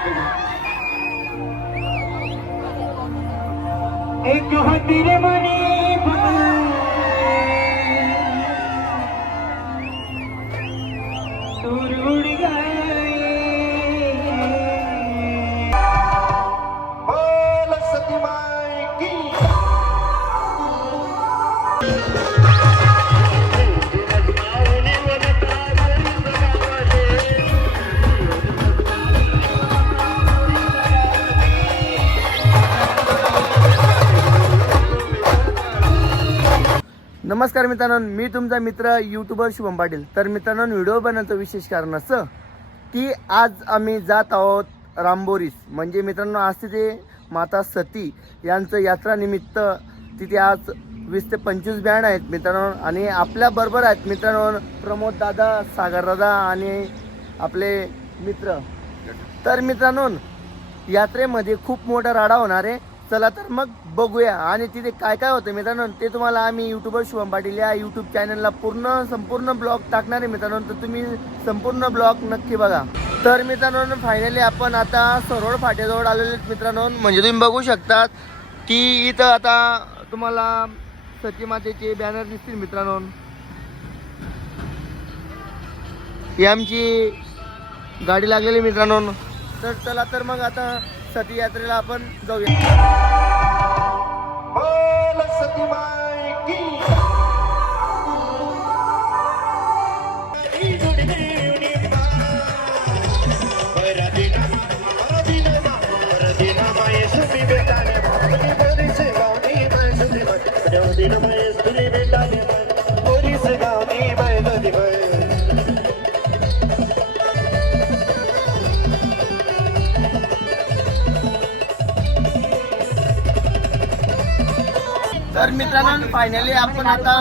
एक हाथी रे मनी दूर उड़ गए बोल सती माई की नमस्कार मित्रांनो, मी तुमचा मित्र यूट्यूबर शुभम पाटील. तर मित्रांनो, व्हिडिओ बनवतो विशेष कारण असं की आज आम्ही जात आहोत रामबोरीस. म्हणजे मित्रांनो, आज तिथे माता सती यांचं यात्रानिमित्त तिथे आज 20 ते 25 बँड आहेत मित्रांनो. आणि आपल्याबरोबर आहेत मित्रांनो प्रमोद दादा, सागर दादा आणि आपले मित्र. तर मित्रांनो, यात्रेमध्ये खूप मोठा राडा होणार आहे. चला तर मग बघूया आणि तिथे काय काय होतं मित्रांनो ते तुम्हाला आम्ही यूट्यूबर शुभम पाटील या यूट्यूब चॅनलला संपूर्ण ब्लॉग टाकणार आहे मित्रांनो. तर तुम्ही संपूर्ण ब्लॉग नक्की बघा. तर मित्रांनो, फायनली आपण आता सरोड फाट्याजवळ आलेलो आहेत मित्रांनो. म्हणजे तुम्ही बघू शकता की इथं आता तुम्हाला सती मातेचे बॅनर दिसतील मित्रांनो. ही आमची गाडी लागलेली मित्रांनो. तर चला तर मग आता सती यात्रेला आपण जाऊया. बोल सती माई की तर मित्रांनो, फायनली आपण आता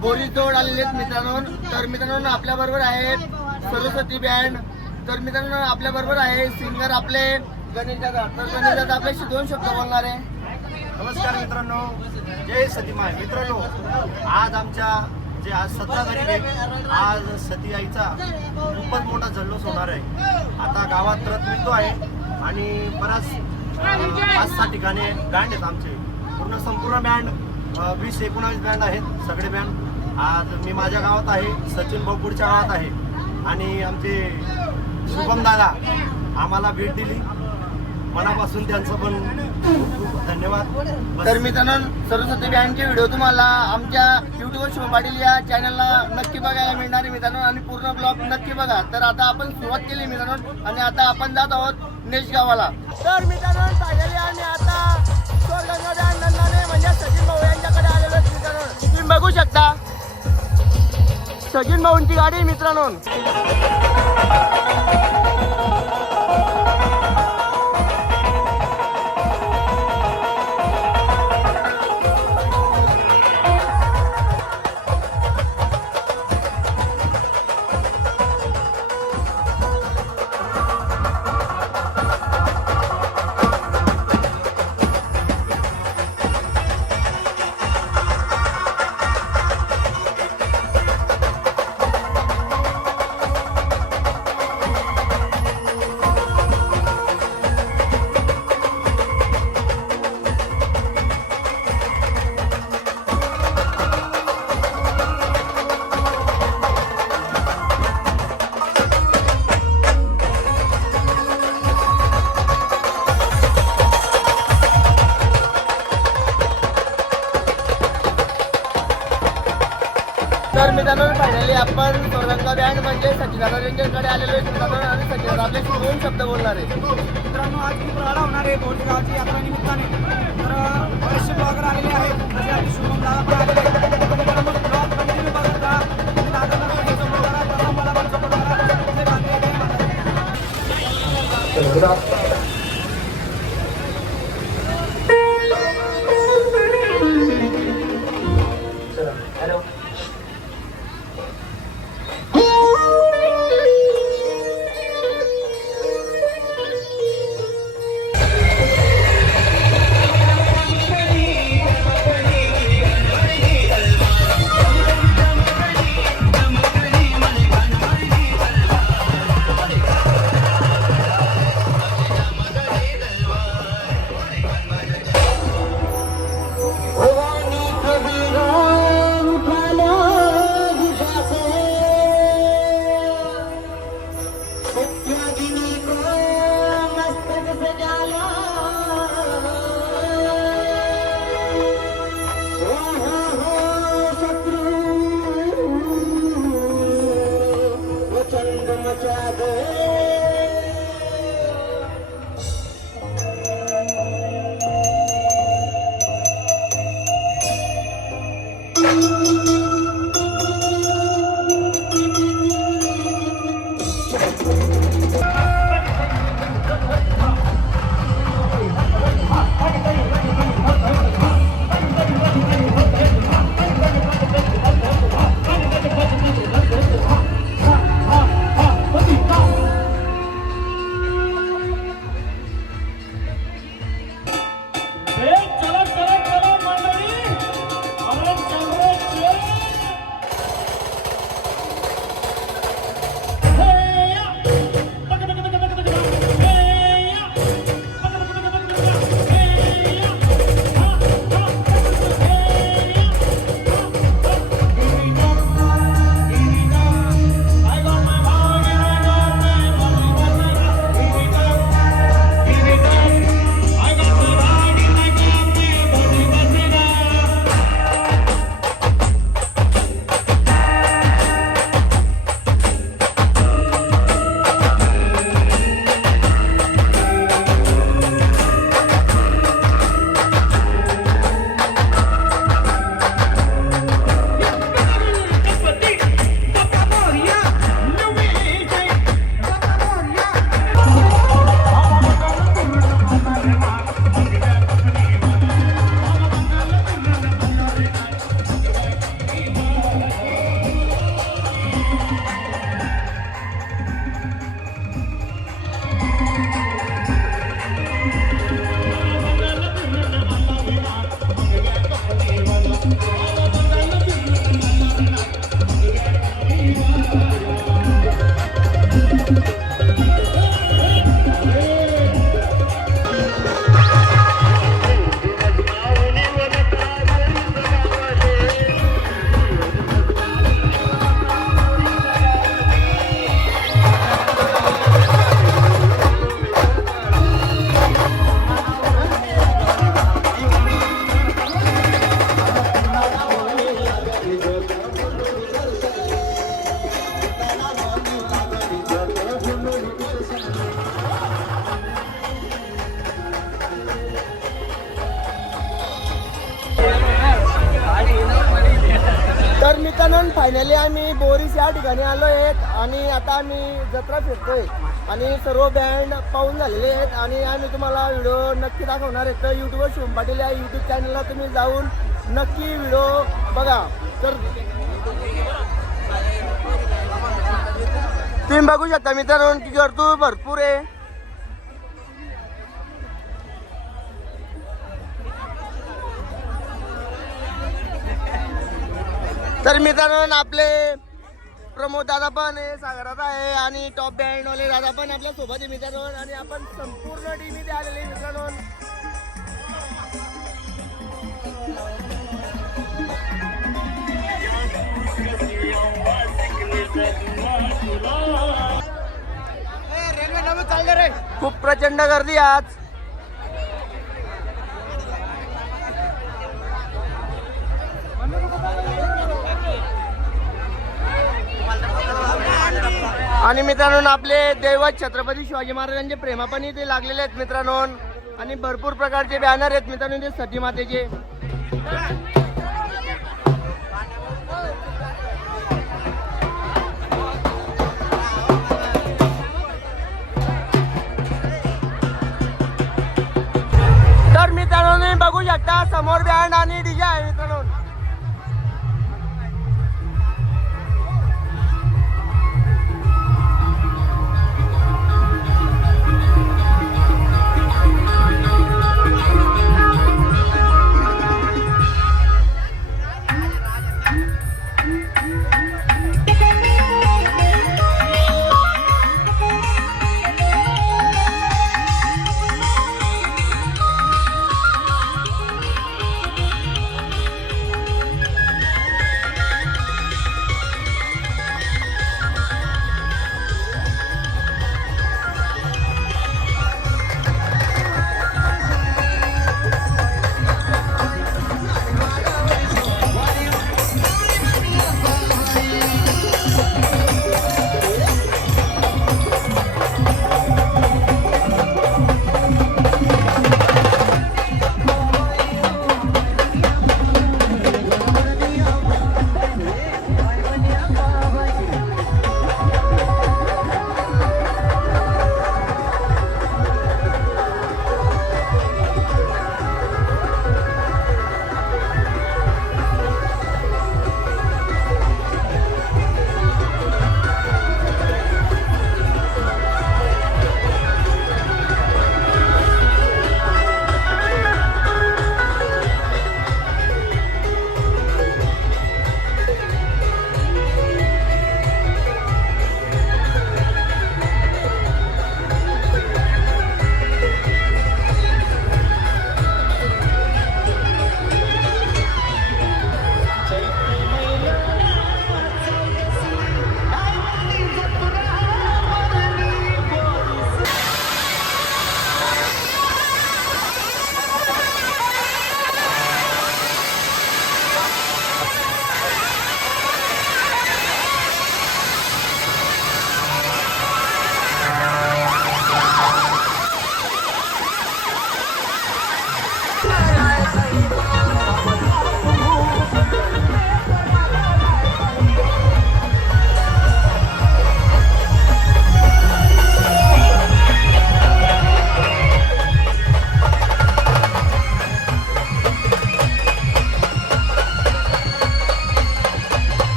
बोरी जवळ आलेले आहेत मित्रांनो. तर मित्रांनो, आपल्या बरोबर आहे सरस्वती बँड. तर मित्रांनो, आपल्या बरोबर आहे सिंगर आपले गणेश दादा. तर गणेश दादा आपल्याशी 2 शब्द बोलणार आहे. नमस्कार मित्रांनो, जय सतीमाय. मित्रांनो, आज आमच्या जे आज 17 तारीख आहे, आज सती आईचा खूपच मोठा जल्लोष होणार आहे. आता गावात रथ मिळतो आहे आणि बराच 5-6 ठिकाणी बँड आहेत आमचे. संपूर्ण बँड 20-19 बँड आहेत सगळे बँड. आज मी माझ्या गावात आहे, सचिन भाऊपूरच्या गावात आहे आणि आमचे शुभम दादा आम्हाला भेट दिली. मनापासून त्यांचं पण खूप खूप धन्यवाद. तर मित्रांनो, सरस्वती बँडचे व्हिडिओ तुम्हाला आमच्या यूट्यूबर शुभम पाटील या चॅनलला नक्की बघायला मिळणार आहे मित्रांनो. आणि पूर्ण ब्लॉग नक्की बघा. तर आता आपण सुरुवात केली मित्रांनो आणि आता आपण जात आहोत नेश गावाला. तर मित्रांनो, फायनली आम्ही आता स्वर्गंगा नंदाने म्हणजे सचिन भाऊ यांच्याकडे आलेलो आहे मित्रांनो. तुम्ही बघू शकता सचिन भाऊंची गाडी मित्रांनो. तर मित्रांनो, फायनली आपण स्वर्गंगा बँड म्हणजे सचिदादा यांच्याकडे आलेलो आहे मित्रांनो. आणि सचिदादा आपल्याशी 2 शब्द बोलणार आहे. मित्रांनो, आज खूप राडा होणार आहे बोरडी गावची यात्रा निमित्ताने. तर बरेचसे ब्लॉगर आलेले आहेत. म्हणजे आधी शुभम दादा पण आलेले आहेत. मित्रांनो, ब्लॉग कंटिन्यू बघत राहा. दादाला पण सपोर्ट करा, तसा मला पण सपोर्ट करा. जय माता दी, जय माता दी. हॅलो. तर मित्रांनो फायनली आम्ही बोरीस या ठिकाणी आलो आहेत आणि आता आम्ही जत्रा फिरतोय आणि सर्व बँड पाहून झालेले आहेत आणि आम्ही तुम्हाला व्हिडिओ नक्की दाखवणार आहे. तर यूट्यूबवर शुभम पाटील या यूट्यूब चॅनलला तुम्ही जाऊन नक्की व्हिडिओ बघा. तर तुम्ही बघू शकता मित्रांनो की गर्दी भरपूर आहे. तर मित्रांनो आपले प्रमोद दादा पण आहे, सागर दादा आहे आणि टॉप बँड वाले दादा पण आपल्या सोबत आहे मित्रांनो आणि आपण संपूर्ण टीम इथे आलेले मित्रांनो. खूप प्रचंड गर्दी आज. आणि मित्रांनो आपले दैवत छत्रपती शिवाजी महाराजांचे प्रेमा पण इथे लागलेले आहेत मित्रांनो आणि भरपूर प्रकारचे बॅनर आहेत मित्रांनो ते सती मातेचे. तर मित्रांनो तुम्ही बघू शकता समोर बँड आणि डीजे आहे मित्रांनो.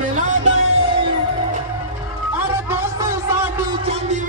केला नाही अरे दोस्तीसाठी चांदीवर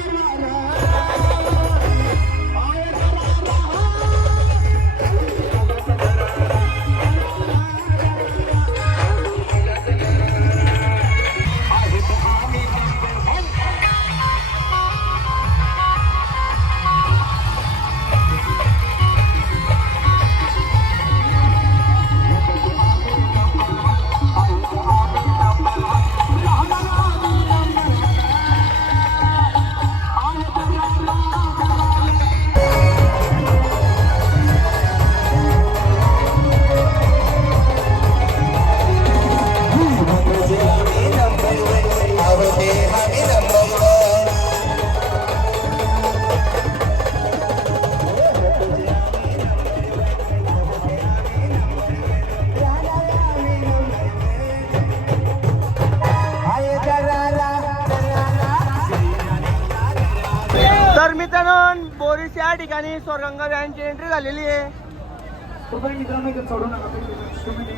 तर मित्रांनो बोरीस या ठिकाणी स्वर्गंगा व्हॅनची एंट्री झालेली आहे. कृपया मित्रांनो इथे सोडू नका तुम्ही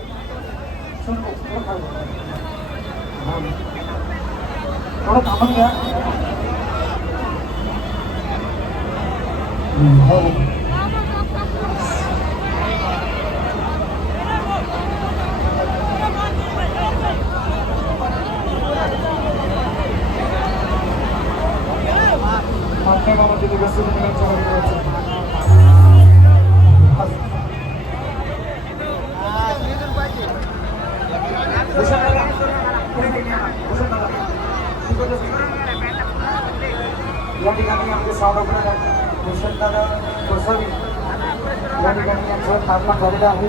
थोडं थांबून घ्या. मागच्या गावामध्ये दिवस या ठिकाणी आमचे सावडॉक्टर भूषणदादा गोसावी या ठिकाणी यांचं स्थापना झालेलं आहे.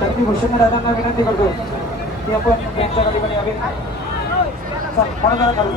तर मी भूषणदादांना विनंती करतो की आपण त्यांच्या ठिकाणी यावे. म्हणून जरा करू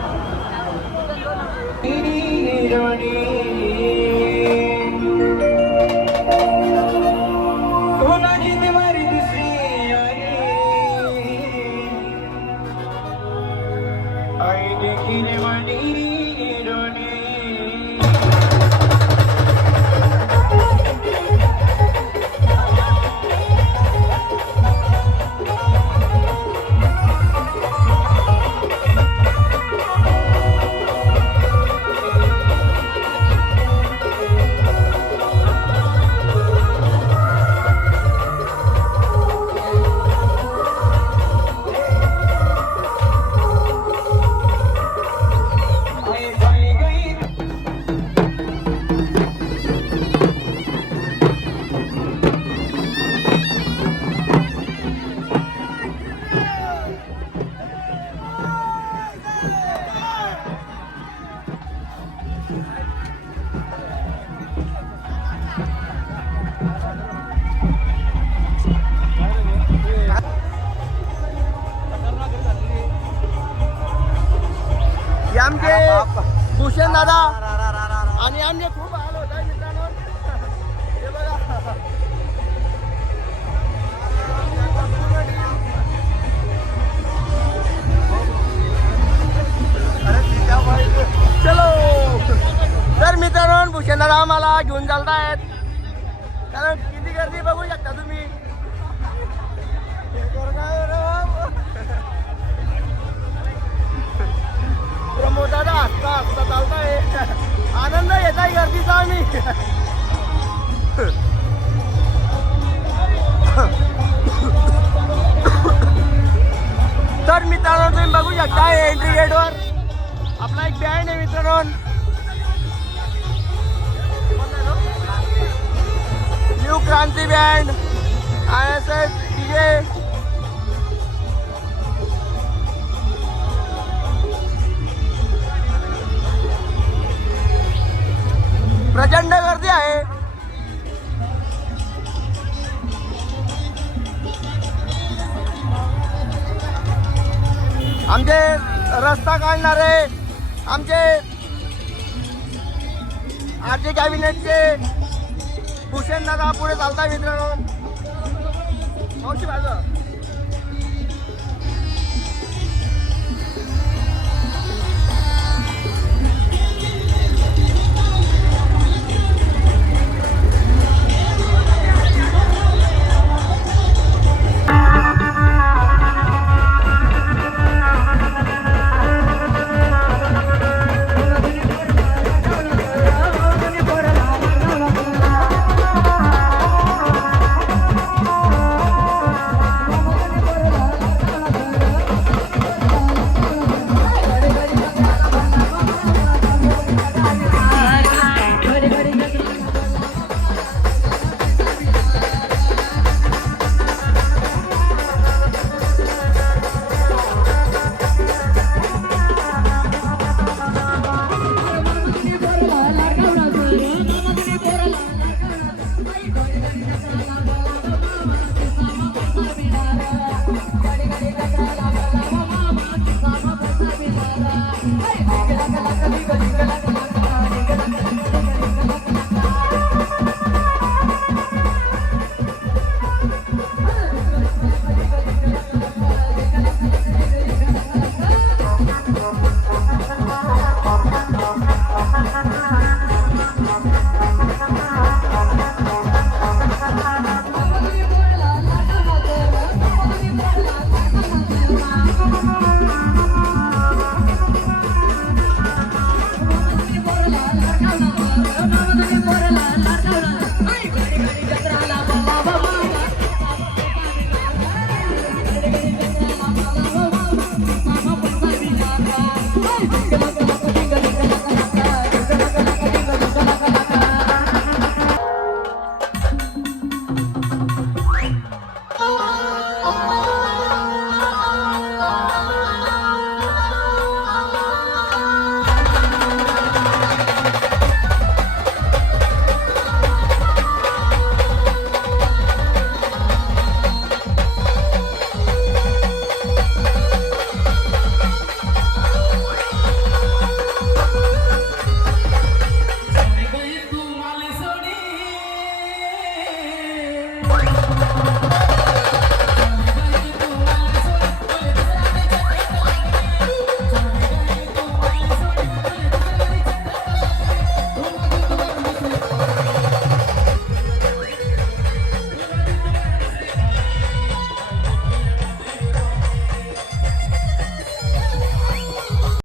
आमचे भूषण दादा आणि आमचे खूप हाल होत आहे मित्रांनो. हे बघा चलो. तर मित्रांनो भूषण दादा आम्हाला घेऊन चालतायत कारण किती गर्दी बघू शकता तुम्ही. प्रमोद दादा हसता हसता चालताय. आनंद येत आहे गर्दीचा आम्ही. तर मित्रांनो तुम्ही बघू शकता एंट्री गेटवर आपला एक बँड आहे मित्रांनो. न्यू क्रांती बँड ISS DJ. प्रचंड गर्दी आहे. आमचे रस्ता काढणारे आमचे आरजे कॅबिनेटचे भूषण दादा पुढे चालताय मित्रांनो. मावशी बाजू